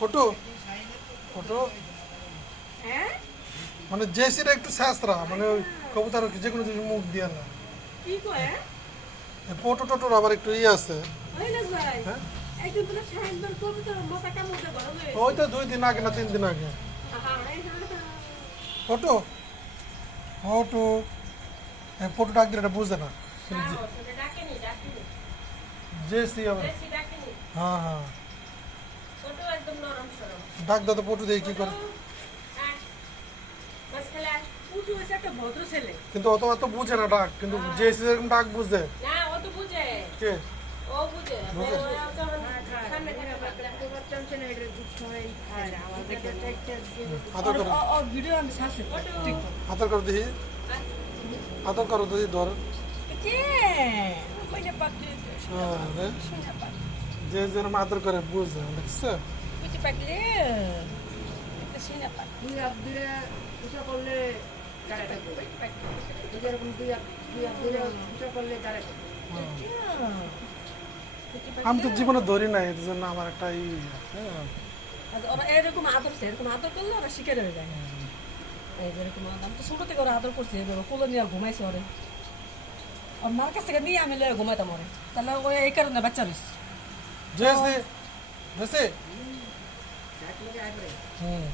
Photo photo হ্যাঁ মানে জেসিটা একটু শাস্ত্রা মানে ওই কবুতর যে কোনো জিনিস মুখ দিয়ে না কি কয় ফটো টোটোর আবার একটু ইয়ে আছে ওইলাস ভাই হ্যাঁ একদিন বলে সাইনবার কবিতা মাথা কামড় দে বড় হয়ে ওই তো 2 দিন আগে না 3 দিন আগে ফটো ফটো ফটো ডাক দিলে এটা বুঝে না ডাকেনি জেসি আবার বেশি ডাকেনি হ্যাঁ হ্যাঁ ছোট একদম নরম সরম ডাক দাও তো ফটো দিয়ে কি করে বাস খেলা পুটু হচ্ছে একটা ভদ্র ছেলে কিন্তু অত অত বুঝে না ডাক কিন্তু জেসি এরকম ডাক বুঝে না ও তো বুঝে কে ও বুঝে বুঝে? সামনে থেকে আদর করো ভিডিও আমি সাথে টিকটক আদর করো দেখি আদর করো দেখি ধর কে কইনা পাকলে হ্যাঁ রে। শুনা পাক যে যেরকম আদর করে বুঝে দেখছো বুঝি পাকলে এটা শুনা পাক দুই হাত দিয়ে উঁচা করলে দাঁড়ায় থাকবে যেরকম দুই হাত দিয়ে উঁচা করলে দাঁড়ায় থাকবে আমি তো জীবনে ধরি নাই এর জন্য আমার একটা হ্যাঁ ওরা এরকম আদর এরকম আদর করলে ওরা শিকার হয়ে যায় এই যেরকম আমি তো ছোট থেকে ওরা আদর করছি কোলে নিয়ে ঘুমাইছে ওরে ওর মার কাছ থেকে নিয়ে আমি লয়ে ঘুমাইতাম ওরে তাহলে ওই এই কারণে বাচ্চা রয়েছে জেসি জেসি ডাকলে আয় করে হুম